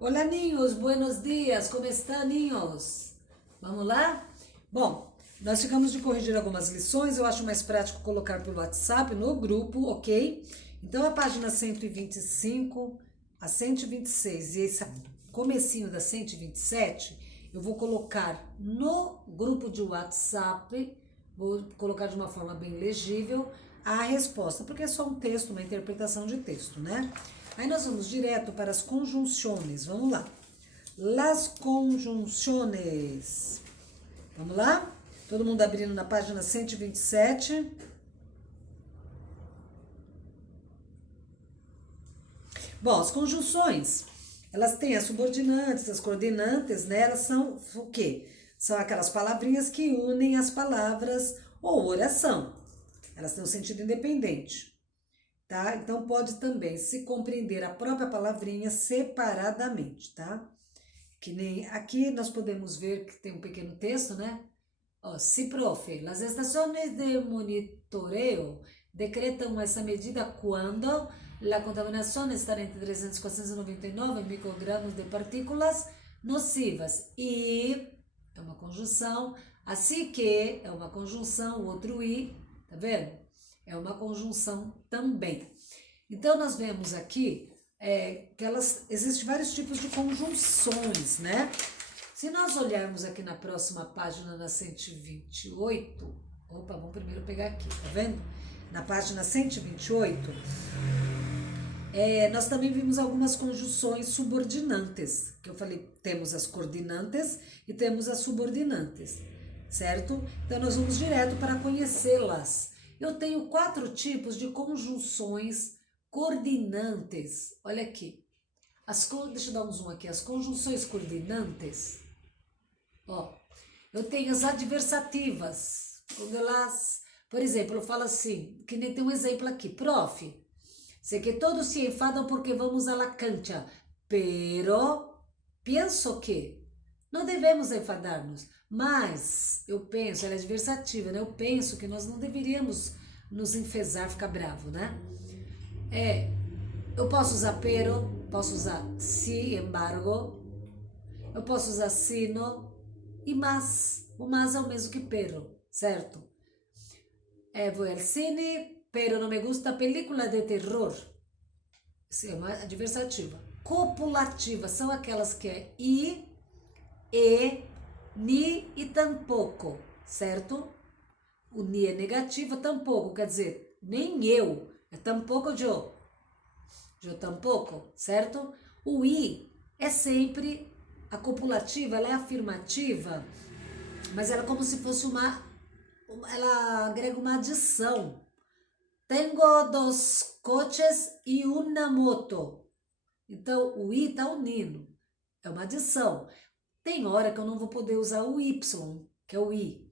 Olá, ninhos, buenos dias, como estão, ninhos? Vamos lá? Bom, nós ficamos de corrigir algumas lições, eu acho mais prático colocar pelo WhatsApp no grupo, ok? Então, a página 125 a 126 e esse comecinho da 127, eu vou colocar no grupo de WhatsApp, vou colocar de uma forma bem legível a resposta, porque é só um texto, uma interpretação de texto, né? Aí nós vamos direto para as conjunções. Vamos lá. Las conjunções. Vamos lá? Todo mundo abrindo na página 127. Bom, as conjunções, elas têm as subordinantes, as coordenantes, né? Elas são o quê? São aquelas palavrinhas que unem as palavras ou oração. Elas têm um sentido independente. Tá? Então pode também se compreender a própria palavrinha separadamente, tá? Que nem aqui nós podemos ver que tem um pequeno texto, né? Ó, si, profe, las estaciones de monitoreo decretam essa medida quando la contaminación está entre 300 e 499 microgramas de partículas nocivas. E é uma conjunção, assim que é uma conjunção, o outro i, tá vendo? É uma conjunção também. Então, nós vemos aqui que existem vários tipos de conjunções, né? Se nós olharmos aqui na próxima página, na 128, opa, vamos primeiro pegar aqui, tá vendo? Na página 128, nós também vimos algumas conjunções subordinantes, que eu falei, temos as coordenantes e temos as subordinantes, certo? Então, nós vamos direto para conhecê-las. Eu tenho 4 tipos de conjunções coordenantes. Olha aqui. Deixa eu dar um zoom aqui. As conjunções coordenantes. Ó, eu tenho as adversativas. Quando elas, por exemplo, eu falo assim, que nem tem um exemplo aqui. Prof, sei que todos se enfadam porque vamos a la cancha, pero pienso que não devemos enfadar-nos, mas eu penso, ela é adversativa, né? Eu penso que nós não deveríamos nos enfesar, ficar bravo, né? Eu posso usar pero, posso usar si, embargo, eu posso usar sino e mas. O mas é o mesmo que pero, certo? Vou al cine, pero não me gusta película de terror. Isso é uma adversativa. Copulativa são aquelas que é i, e, ni e tampouco, certo? O ni é negativo, tampouco, quer dizer, nem eu, é tampouco eu. Eu tampouco, certo? O i é sempre, a copulativa, ela é afirmativa, mas ela é como se fosse ela agrega uma adição. Tenho 2 coches e uma moto. Então, o i tá unindo, é uma adição. Tem hora que eu não vou poder usar o Y, que é o I.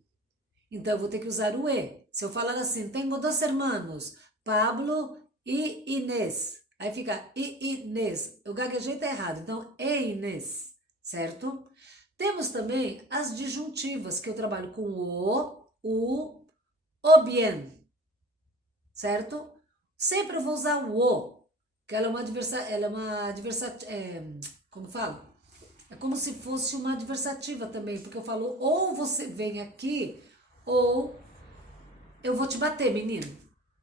Então, eu vou ter que usar o E. Se eu falar assim, tenho 2 hermanos, Pablo e Inês. Aí fica Inês. Eu gaguejei tá errado. Então, e Inês, certo? Temos também as disjuntivas, que eu trabalho com o bien, certo? Sempre eu vou usar o, que ela é uma como fala? É como se fosse uma adversativa também, porque eu falo, ou você vem aqui, ou eu vou te bater, menino.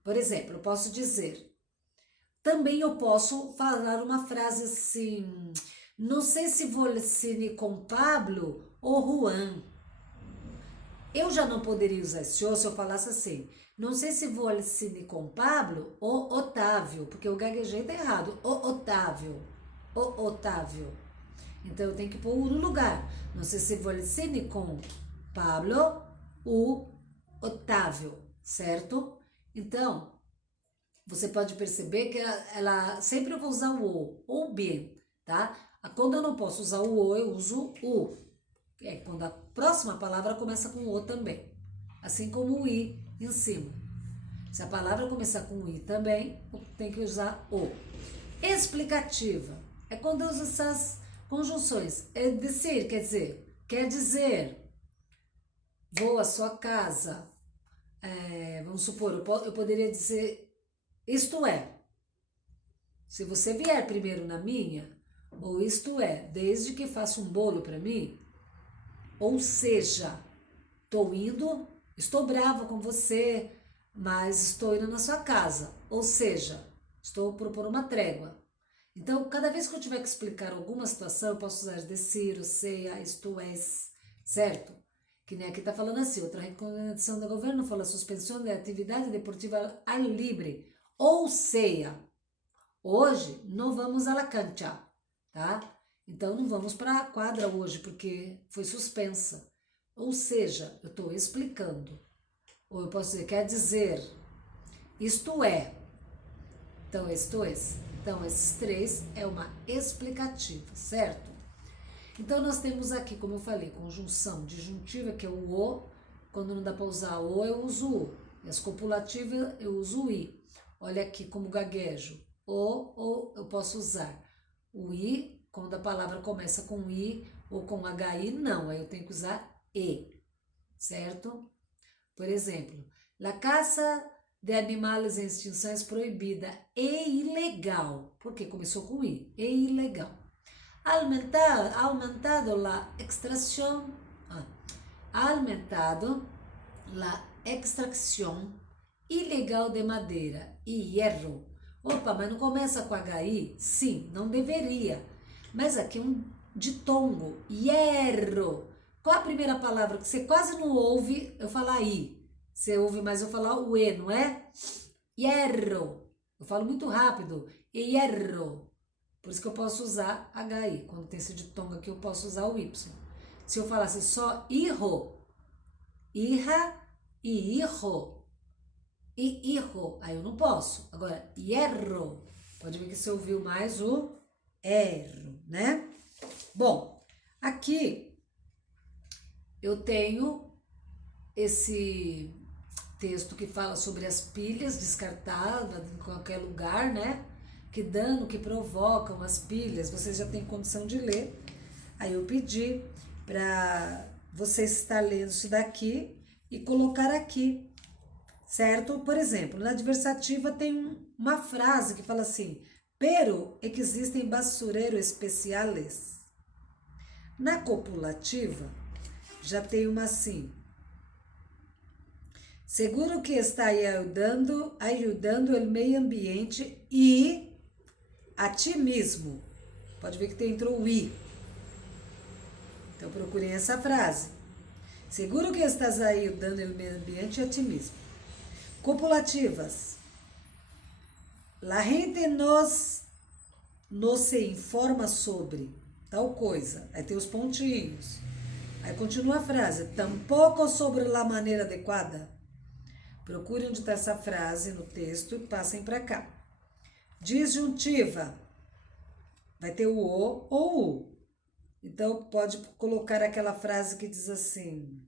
Por exemplo, eu posso dizer. Também eu posso falar uma frase assim, não sei se vou al cine com Pablo ou Juan. Eu já não poderia usar esse ou se eu falasse assim, não sei se vou al cine com Pablo ou Otávio, porque eu gaguejei tá errado, o Otávio. Então eu tenho que pôr no lugar. Não sei se vou al cine com Pablo ou Otávio, certo? Então, você pode perceber que ela sempre eu vou usar o ou bien, tá? Quando eu não posso usar o ou, eu uso o. É quando a próxima palavra começa com o também. Assim como o i em cima. Se a palavra começar com o i também, tem que usar o. Explicativa. É quando eu uso essas conjunções. É dizer, quer dizer, vou à sua casa. Vamos supor, eu poderia dizer, isto é, se você vier primeiro na minha, Ou isto é, desde que faça um bolo para mim. Ou seja, estou brava com você, mas estou indo na sua casa. Ou seja, estou propondo uma trégua. Então, cada vez que eu tiver que explicar alguma situação, eu posso usar decir, ou seja, isto é, certo? Que nem aqui está falando assim, outra recomendação do governo fala suspensão da atividade deportiva ao livre. Ou seja, hoje não vamos à la cancha, tá? Então não vamos para a quadra hoje porque foi suspensa. Ou seja, eu estou explicando. Ou eu posso dizer, quer dizer, isto é. Então, isto é. Então, esses três é uma explicativa, certo? Então, nós temos aqui, como eu falei, conjunção disjuntiva, que é o o. Quando não dá para usar o, eu uso o. E as copulativas, eu uso o i. Olha aqui como gaguejo. Ou eu posso usar o i, quando a palavra começa com i ou com hi, não. Aí eu tenho que usar e, certo? Por exemplo, la caça de animais em extinção é proibida e ilegal. Porque começou com i. E ilegal. Aumentado la extracción ilegal de madeira e hierro. Opa, mas não começa com HI? Sim, não deveria. Mas aqui um ditongo, hierro. Qual a primeira palavra que você quase não ouve eu falar I? Você ouve mais eu falar o E, não é? Hierro. Eu falo muito rápido. Hierro. Por isso que eu posso usar HI. Quando tem esse ditongo aqui, eu posso usar o Y. Se eu falasse só hijo, hija e hijo, e hijo, aí eu não posso. Agora, hierro. Pode ver que você ouviu mais o erro, né? Bom, aqui eu tenho esse texto que fala sobre as pilhas descartáveis em qualquer lugar, né? Que dano que provocam as pilhas, vocês já têm condição de ler. Aí eu pedi para vocês estar lendo isso daqui e colocar aqui, certo? Por exemplo, na adversativa tem uma frase que fala assim, pero existem basureiros especiais. Na copulativa, já tem uma assim, seguro que está ajudando o meio ambiente e a ti mesmo. Pode ver que entrou o i. Então procurem essa frase. Seguro que estás ajudando o meio ambiente e a ti mesmo. Copulativas. La gente nos se informa sobre tal coisa. Aí tem os pontinhos. Aí continua a frase. Tampouco sobre la maneira adequada. Procurem onde está essa frase no texto e passem para cá. Disjuntiva. Vai ter o ou o. Então, pode colocar aquela frase que diz assim.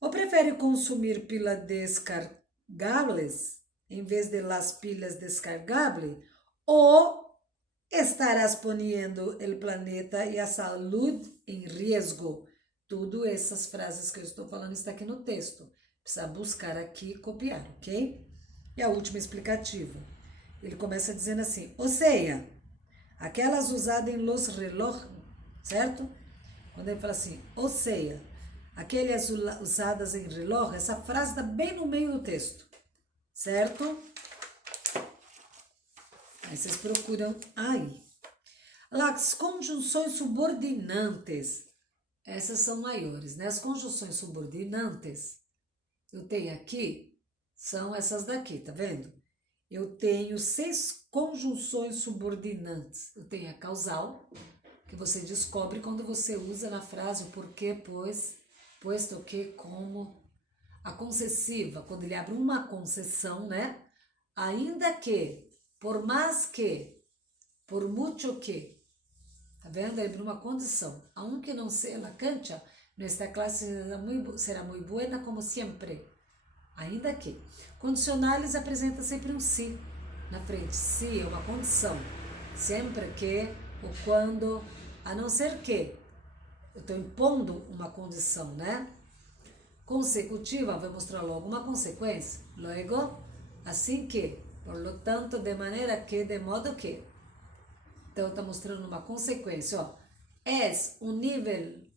Ou prefere consumir pilas descargáveis em vez de las pilhas descargáveis? Ou estarás poniendo el planeta e a saúde em risco? Tudo essas frases que eu estou falando está aqui no texto. Precisa buscar aqui e copiar, ok? E a última explicativa. Ele começa dizendo assim, ou seja, aquelas usadas em los reloj, certo? Quando ele fala assim, ou seja, aquelas usadas em reloj, essa frase está bem no meio do texto, certo? Aí vocês procuram aí. As conjunções subordinantes, essas são maiores, né? As conjunções subordinantes, eu tenho aqui, são essas daqui, tá vendo? Eu tenho 6 conjunções subordinantes. Eu tenho a causal, que você descobre quando você usa na frase o porquê, pois, posto que, como. A concessiva, quando ele abre uma concessão, né? Ainda que, por mais que, por muito que. Tá vendo? Ele abre uma condição. Aunque não seja la cancha, nuestra clase será muy buena como siempre. Ainda que. Condicionais apresenta sempre um se na frente. Se é uma condição. Sempre que, ou quando, a não ser que. Eu estou impondo uma condição, né? Consecutiva vai mostrar logo uma consequência. Logo, assim que. Por lo tanto, de maneira que, de modo que. Então, está mostrando uma consequência, ó. Es un nivel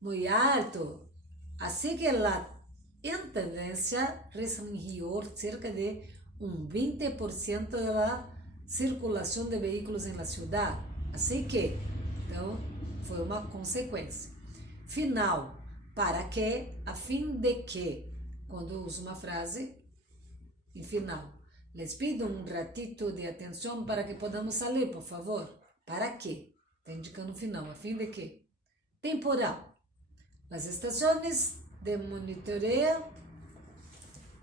muy alto. Así que la intendencia restringió cerca de un 20% de la circulación de vehículos en la ciudad. Así que, então, foi uma consequência. Final, para que, a fim de que, quando eu uso uma frase, em final, les pido um ratito de atenção para que podamos sair, por favor. Para quê? Está indicando o final, a fim de quê? Temporal. As estações de monitoreio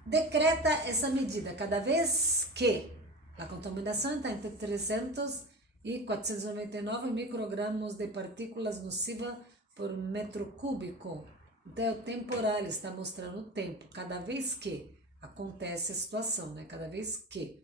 decreta essa medida cada vez que a contaminação está entre 300 e 499 microgramas de partículas nocivas por metro cúbico. Então, é o temporal, está mostrando o tempo, cada vez que acontece a situação, né? Cada vez que.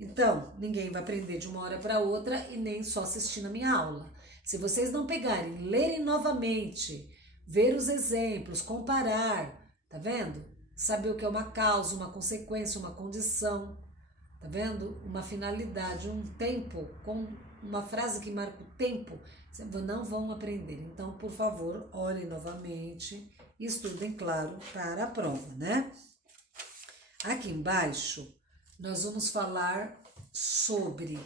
Então, ninguém vai aprender de uma hora para outra e nem só assistindo a minha aula. Se vocês não pegarem, lerem novamente, ver os exemplos, comparar, tá vendo? Saber o que é uma causa, uma consequência, uma condição, tá vendo? Uma finalidade, um tempo, com uma frase que marca o tempo, vocês não vão aprender. Então, por favor, olhem novamente e estudem, claro, para a prova, né? Aqui embaixo, nós vamos falar sobre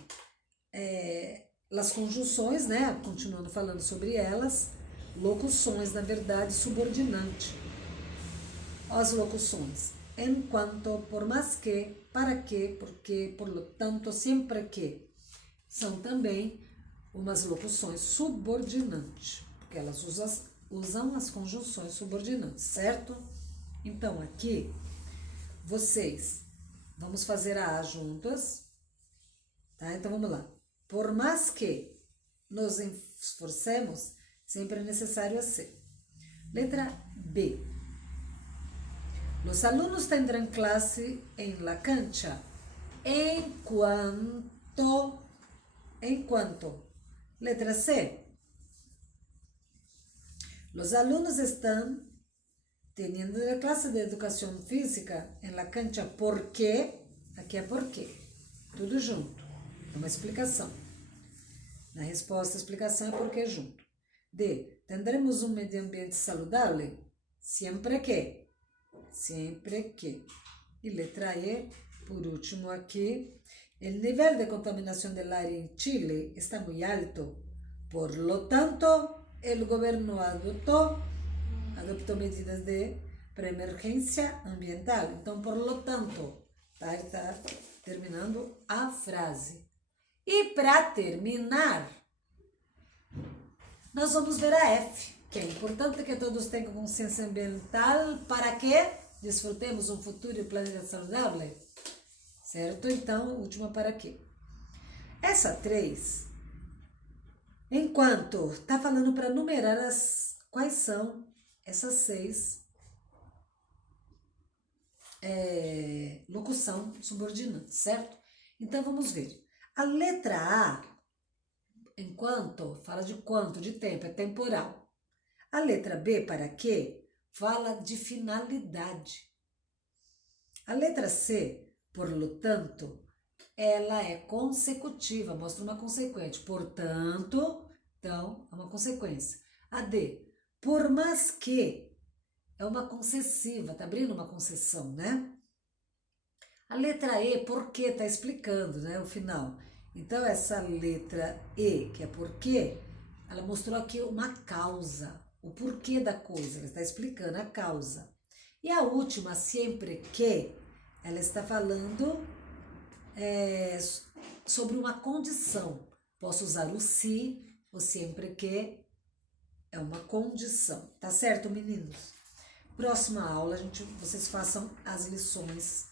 as conjunções, né? Continuando falando sobre elas, locuções, na verdade, subordinante. As locuções. Enquanto, por mais que, para que, porque, por lo tanto, sempre que. São também umas locuções subordinantes, porque elas usam as conjunções subordinantes, certo? Então, aqui, vocês, vamos fazer a juntas, tá? Então, vamos lá. Por mais que nos esforcemos, sempre é necessário ser. Letra B. Los alumnos tendrán clase en la cancha enquanto. Letra C. Los alumnos están teniendo la clase de educación física en la cancha porque, aqui é porque, tudo junto, é uma explicação. Na resposta, a explicação é porque junto. D. Tendremos um medio ambiente saudável sempre que. E letra E, por último aqui, el nivel de contaminación del aire en Chile está muy alto. Por lo tanto, el gobierno adoptó medidas de pré-emergência ambiental. Então, por lo tanto, está terminando a frase. E para terminar, nós vamos ver a F, que é importante que todos tenham consciência ambiental para que desfrutemos um futuro e planeta saudável. Certo? Então, última para quê? Essa 3, enquanto está falando para numerar quais são essas 6 locução subordinante, certo? Então, vamos ver. A letra A, enquanto, fala de quanto, de tempo, é temporal. A letra B, para quê, fala de finalidade. A letra C, por lo tanto, ela é consecutiva, mostra uma consequente. Portanto, então, é uma consequência. A D, por mais que, é uma concessiva, tá abrindo uma concessão, né? A letra E, porque, está explicando, né, o final. Então, essa letra E, que é porque, ela mostrou aqui uma causa, o porquê da coisa, ela está explicando a causa. E a última, sempre que, ela está falando sobre uma condição. Posso usar o se ou sempre que, é uma condição. Tá certo, meninos? Próxima aula, vocês façam as lições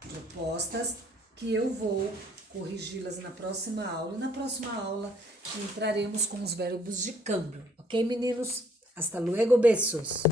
propostas, que eu vou corrigi-las na próxima aula. E na próxima aula entraremos com os verbos de câmbio. Ok, meninos? Hasta luego, beijos!